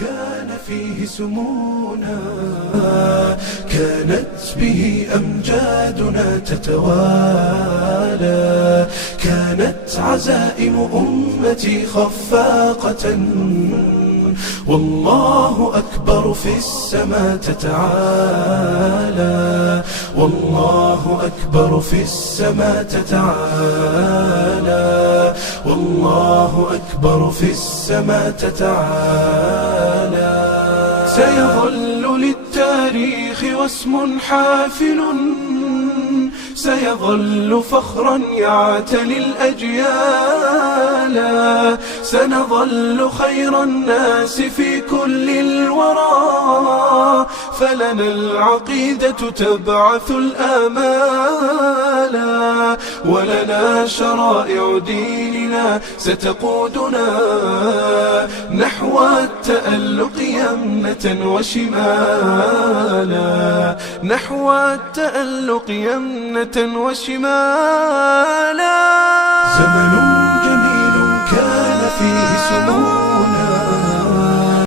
كان فيه سمونا، كانت به أمجادنا تتوالى، كانت عزائم أمتي خفاقة، والله أكبر في السماء تتعالى، والله أكبر في السماء تتعالى، والله أكبر في السماء تتعالى. سيظل للتاريخ واسم حافل، سيظل فخرا يعتلي الأجيال، سنظل خير الناس في كل الورى، فلنا العقيدة تبعث الآمال، ولنا شرائع ديننا ستقودنا نحو التألق يمنة وشمالا، نحو التألق يمنة وشمالا. زمن